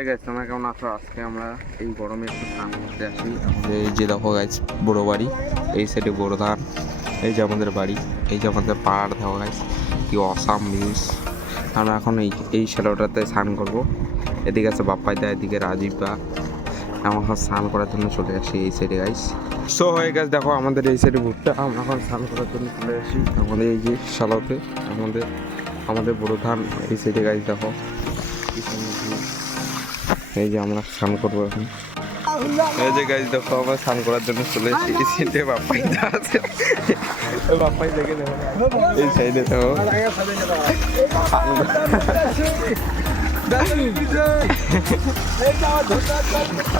হয়ে গেছে। তোমরা কেমন আছো? আজকে আমরা এই গরমে একটু স্নান করতে আসি। এই যে দেখো গাইস, বড় বাড়ি, এই সাইডে বড় ধান, এই যে আমাদের বাড়ি, এই যে আমাদের পাহাড় দেখো গাইস, কি অসাম ভিউজ। আমরা এখন এই শ্যালোটাতে স্নান করবো। এদিকে আছে বাপ্পাইদা, এদিকে রাজীব বা। আমরা এখন স্নান করার জন্য চলে আসি এই সাইডে গাইস। সো হয়ে গেছে, দেখো আমাদের এই সাইডে ঘুরতে আমরা এখন স্নান করার জন্য চলে আসি আমাদের এই যে শ্যালোতে। আমাদের বড় ধান এই সাইডে গাইস, দেখো এই যে আমরা স্নান করবো এখন। এই যে গাইস দেখো, আমরা স্নান করার জন্য চলে এসেছি। এই সাইডে বাপ্পাইদা আছে, বাপ্পাই দেখে দেখো, এই সাইডে দেখো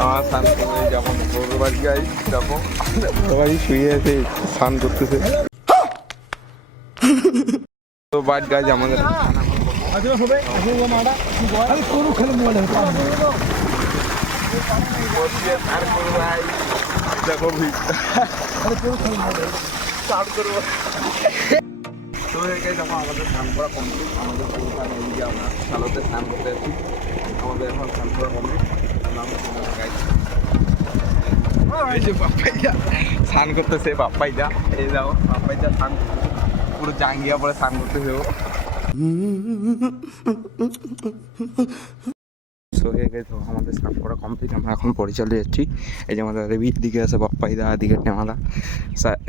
আমার স্নান করে যেমন বড় বাড়ি গাইস, দেখো বড় বাড়ি শুয়ে আছে, স্নান করতেছে। তো বাড়ি গাইস আমাদের দেখো আমাদের স্নান করা কমপ্লিট। আমাদের এদিকে আমরা শ্যালোতে স্নান করতে আসছি। আমাদের এখন স্নান করা কমপ্লিট। এই যে বাপ্পাইদা স্নান করতেছে, বাপ্পাইদা এই যাও, বাপ্পাইদা স্নান পুরো জাঙ্গিয়া পরে স্নান করতেছে ও। সো হয়ে গেছে, আমাদের স্নান করা কমপ্লিট। আমরা এখন পরে চলে যাচ্ছি। এই যে আমাদের রেবির দিকে আছে বাপ্পাইদা, দিকে টেমাদা।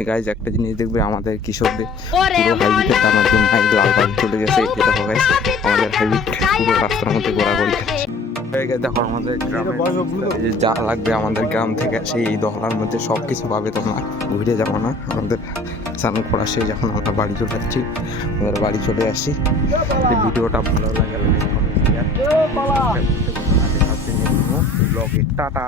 গাইজ একটা জিনিস দেখবে, আমাদের কৃষকদের পুরো হাইব্রিডের দামের জন্য লাল বাল চলে গেছে। এটা দেখো গাইজ, আমাদের হাইব্রিড পুরো রাস্তার মধ্যে ঘোরাঘুরি খাচ্ছে। হয়ে গেছে, দেখো আমাদের গ্রামে যা লাগবে আমাদের গ্রাম থেকে সেই দহলার মধ্যে সব কিছু পাবে। তোমরা ঘুরে যাবো না, আমাদের স্নান করা শেষ। যখন আমরা বাড়ি চলে যাচ্ছি, আমাদের বাড়ি চলে আসছি। ভিডিওটা ভালো লাগে ব্লগে টাটা।